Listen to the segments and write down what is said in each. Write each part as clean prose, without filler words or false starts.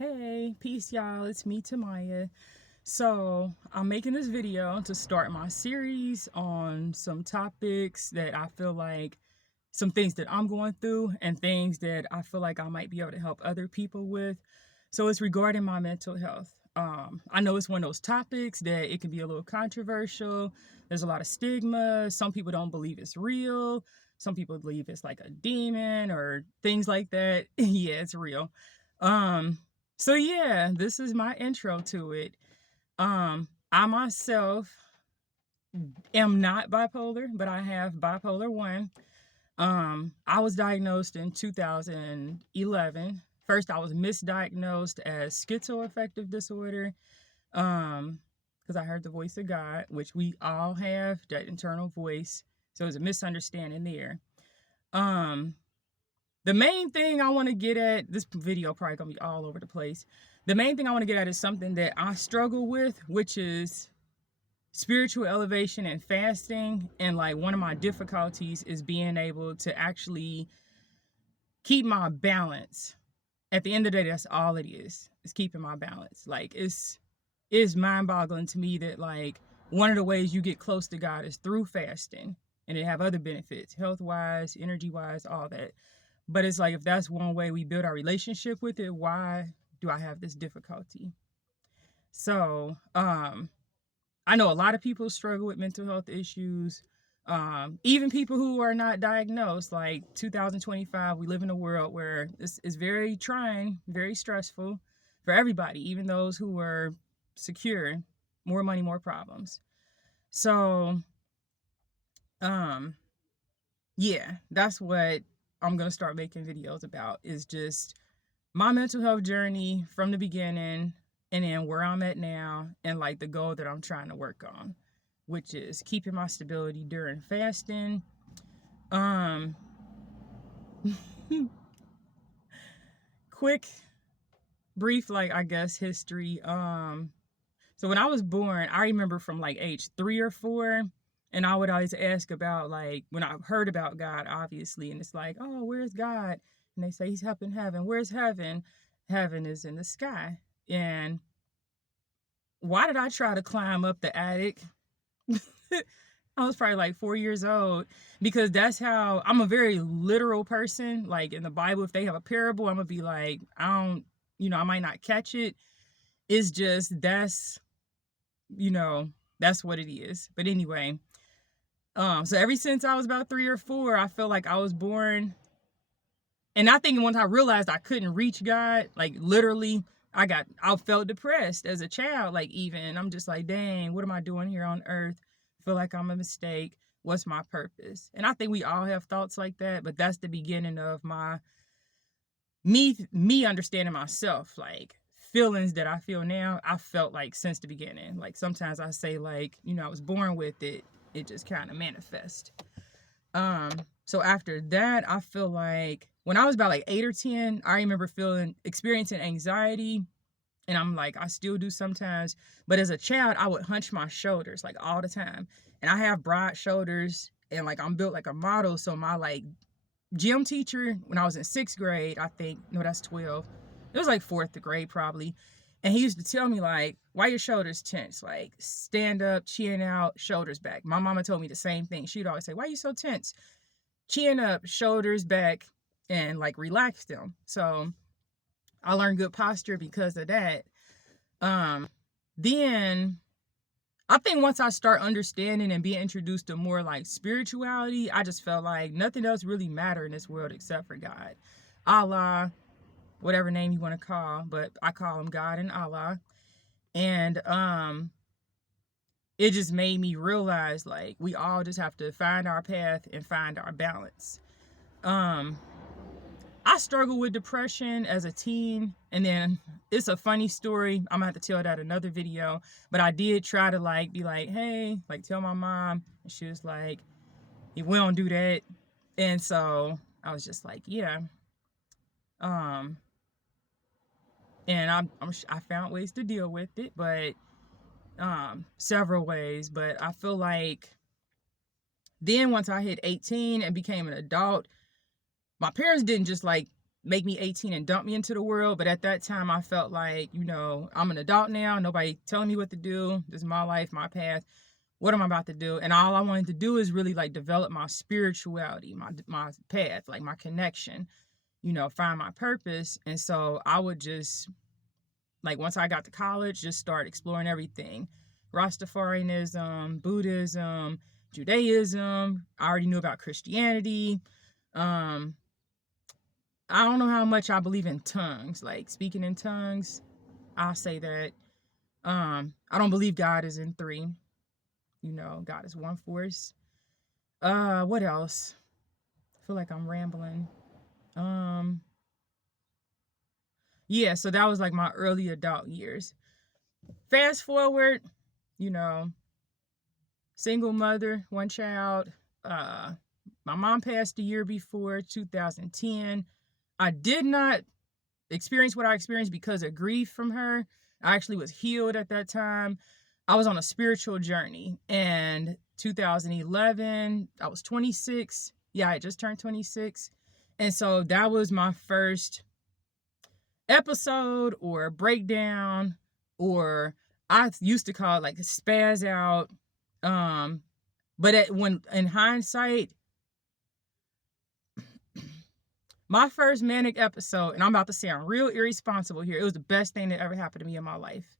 Hey, peace, y'all. It's me, Tamya. So, I'm making this video to start my series on some topics that I feel like some things that I'm going through and things that I feel like I might be able to help other people with. So, it's regarding my mental health. I know it's one of those topics that it can be a little controversial. There's a lot of stigma. Some people don't believe it's real. Some people believe it's like a demon or things like that. Yeah, it's real. Um, so yeah, this is my intro to it. I myself am not bipolar, but I have bipolar 1. I was diagnosed in 2011. First, I was misdiagnosed as schizo-affective disorder. Because I heard the voice of God, which we all have, that internal voice. So it was a misunderstanding there. The main thing I want to get at, this video probably gonna be all over the place. The main thing I want to get at is something that I struggle with, which is spiritual elevation and fasting. And like one of my difficulties is being able to actually keep my balance. At the end of the day, that's all it is keeping my balance. Like it's mind-boggling to me that like one of the ways you get close to God is through fasting, and it have other benefits, health-wise, energy-wise, all that. But it's like, if that's one way we build our relationship with it, why do I have this difficulty? So, I know a lot of people struggle with mental health issues. Even people who are not diagnosed, like 2025, we live in a world where this is very trying, very stressful for everybody, even those who are secure. More money, more problems. So, yeah, that's what I'm going to start making videos about, is just my mental health journey from the beginning and then where I'm at now and like the goal that I'm trying to work on, which is keeping my stability during fasting. Quick, brief, like I guess history. So when I was born, I remember from like age 3 or 4, and I would always ask about, like, when I heard about God, obviously, and it's like, oh, where's God? And they say he's up in heaven. Where's heaven? Heaven is in the sky. And why did I try to climb up the attic? I was probably like 4 years old, because that's how I'm a very literal person. Like in the Bible, if they have a parable, I'm gonna be like, I might not catch it. It's just that's what it is. But anyway, so ever since I was about 3 or 4, I felt like I was born. And I think once I realized I couldn't reach God, like literally, I felt depressed as a child. Like, even I'm just like, dang, what am I doing here on earth? I feel like I'm a mistake. What's my purpose? And I think we all have thoughts like that, but that's the beginning of me understanding myself. Like, feelings that I feel now, I felt like since the beginning. Like sometimes I say, like, I was born with it. It just kind of manifest. So after that, I feel like when I was about like 8 or 10, I remember experiencing anxiety. And I'm like, I still do sometimes. But as a child, I would hunch my shoulders like all the time. And I have broad shoulders, and like I'm built like a model. So my like gym teacher, when I was in 6th grade, I think, no, that's 12. It was like 4th grade probably. And he used to tell me, like, why your shoulders tense? Like, stand up, chin out, shoulders back. My mama told me the same thing. She'd always say, why are you so tense? Chin up, shoulders back, and like relax them. So I learned good posture because of that. Then I think once I start understanding and being introduced to more like spirituality, I just felt like nothing else really mattered in this world except for God. Allah, whatever name you want to call, but I call him God and Allah. And it just made me realize, like, we all just have to find our path and find our balance. I struggled with depression as a teen, and then it's a funny story. I'm gonna have to tell that another video, but I did try to like be like, hey, like tell my mom, and she was like, we don't do that. And so I was just like, yeah. And I found ways to deal with it, but several ways. But I feel like then once I hit 18 and became an adult, my parents didn't just like make me 18 and dump me into the world. But at that time, I felt like, you know, I'm an adult now. Nobody telling me what to do. This is my life, my path. What am I about to do? And all I wanted to do is really like develop my spirituality, my path, like my connection, you know, find my purpose. And so I would just, like, once I got to college, just start exploring everything. Rastafarianism, Buddhism, Judaism. I already knew about Christianity. I don't know how much I believe in tongues, like speaking in tongues. I'll say that. I don't believe God is in three. You know, God is one force. What else? I feel like I'm rambling. Yeah, so that was like my early adult years. Fast forward, you know, single mother, one child. My mom passed the year before, 2010. I did not experience what I experienced because of grief from her. I actually was healed at that time. I was on a spiritual journey. And 2011, I was 26. Yeah, I just turned 26. And so that was my first episode or breakdown, or I used to call it like a spaz out. But when in hindsight, my first manic episode, and I'm about to say I'm real irresponsible here, it was the best thing that ever happened to me in my life.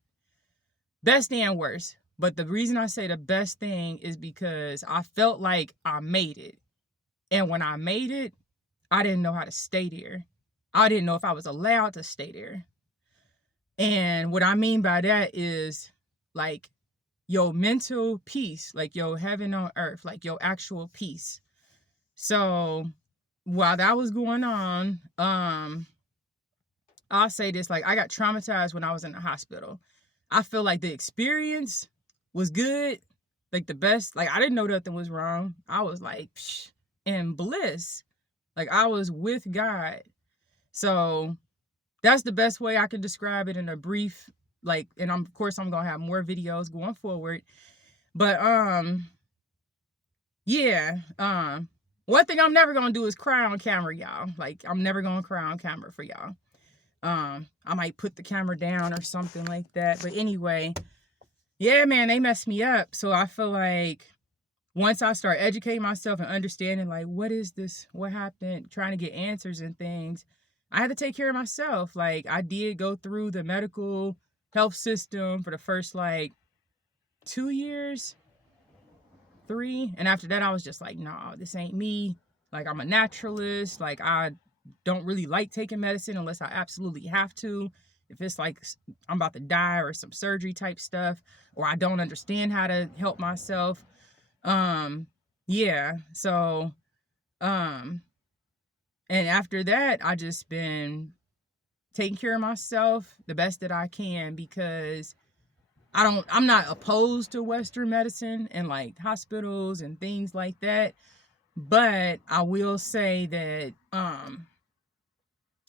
Best and worst. But the reason I say the best thing is because I felt like I made it. And when I made it, I didn't know how to stay there. I didn't know if I was allowed to stay there. And what I mean by that is like your mental peace, like your heaven on earth, like your actual peace. So while that was going on, I'll say this, like I got traumatized when I was in the hospital. I feel like the experience was good, like the best. Like I didn't know nothing was wrong. I was like in bliss. Like I was with God. So that's the best way I can describe it in a brief, like, and of course I'm gonna have more videos going forward. But yeah, one thing I'm never gonna do is cry on camera, y'all. Like I'm never gonna cry on camera for y'all. I might put the camera down or something like that. But anyway, yeah, man, they messed me up. So I feel like once I start educating myself and understanding, like, what is this? What happened? Trying to get answers and things, I had to take care of myself. Like, I did go through the medical health system for the first, like, 2 years, 3. And after that, I was just like, nah, this ain't me. Like, I'm a naturalist. Like, I don't really like taking medicine unless I absolutely have to. If it's like I'm about to die or some surgery type stuff, or I don't understand how to help myself. Yeah, so, and after that, I just been taking care of myself the best that I can, because I'm not opposed to Western medicine and like hospitals and things like that. But I will say that,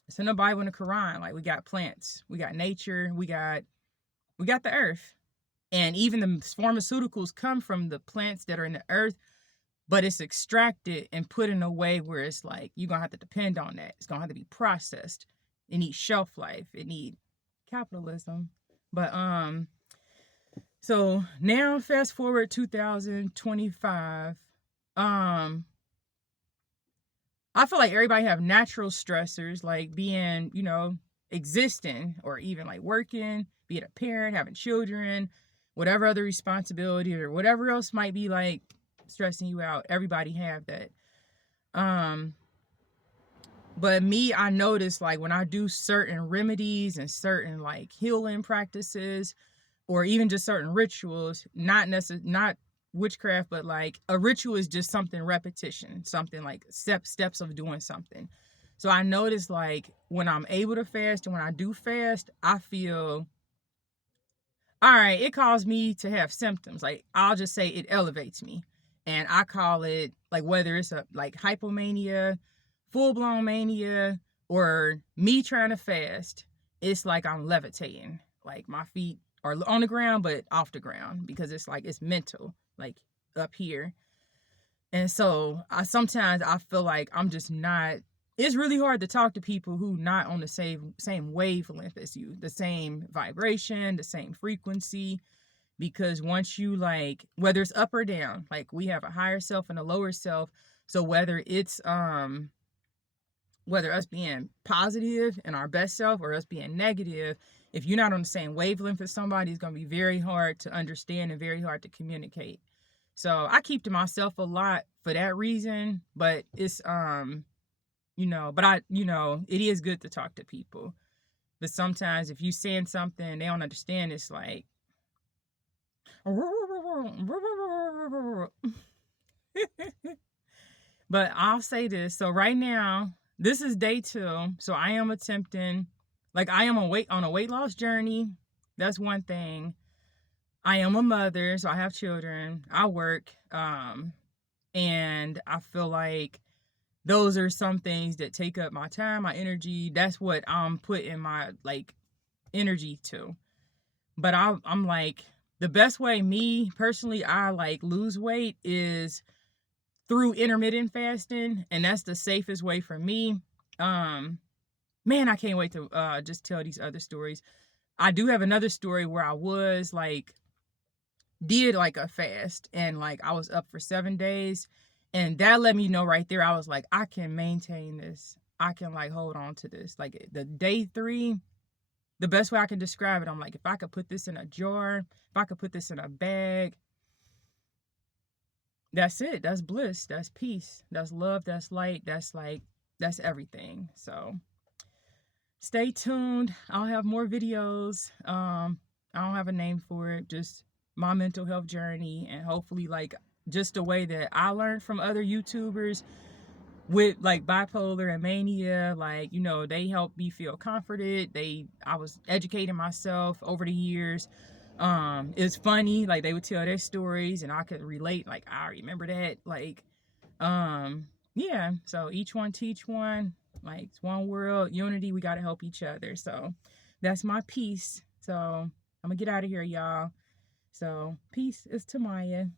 it's in the Bible and the Quran. Like we got plants, we got nature, we got the earth. And even the pharmaceuticals come from the plants that are in the earth, but it's extracted and put in a way where it's like you're gonna have to depend on that. It's gonna have to be processed. It needs shelf life. It needs capitalism. But so now fast forward 2025. I feel like everybody have natural stressors, like being, you know, existing, or even like working, being a parent, having children, whatever other responsibility or whatever else might be like stressing you out. Everybody have that. But me, I notice like when I do certain remedies and certain like healing practices, or even just certain rituals, not witchcraft, but like a ritual is just something repetition, something like steps of doing something. So I notice like when I'm able to fast and when I do fast, I feel, all right, it caused me to have symptoms. Like I'll just say it elevates me. And I call it, like, whether it's a like hypomania, full-blown mania, or me trying to fast, it's like I'm levitating. Like my feet are on the ground, but off the ground, because it's like it's mental, like up here. And so sometimes I feel like I'm just not it's really hard to talk to people who not on the same wavelength as you, the same vibration, the same frequency. Because once you, like, whether it's up or down, like we have a higher self and a lower self. So whether us being positive and our best self or us being negative, if you're not on the same wavelength as somebody, it's going to be very hard to understand and very hard to communicate. So I keep to myself a lot for that reason, but it's but it is good to talk to people. But sometimes if you saying something they don't understand, it's like but I'll say this. So right now, this is day 2. So I am attempting, like, I am on a weight loss journey. That's one thing. I am a mother, so I have children. I work. And I feel like those are some things that take up my time, my energy. That's what I'm putting my, like, energy to. But I'm like, the best way, me personally, I like lose weight is through intermittent fasting, and that's the safest way for me. Man, I can't wait to just tell these other stories. I do have another story where I was like, did like a fast, and like I was up for 7 days, and that let me know right there. I was like, I can maintain this. I can like hold on to this. Like the day 3, the best way I can describe it, I'm like, if I could put this in a jar, if I could put this in a bag, that's it. That's bliss. That's peace. That's love. That's light. That's everything. So stay tuned. I'll have more videos. I don't have a name for it. Just my mental health journey, and hopefully like just the way that I learned from other YouTubers with like bipolar and mania, like, they helped me feel comforted. I was educating myself over the years. It's funny, like they would tell their stories and I could relate, like I remember that, like, yeah, so each one teach one, like it's one world, unity, we got to help each other. So that's my piece. So I'm gonna get out of here, y'all. So peace is Tamya.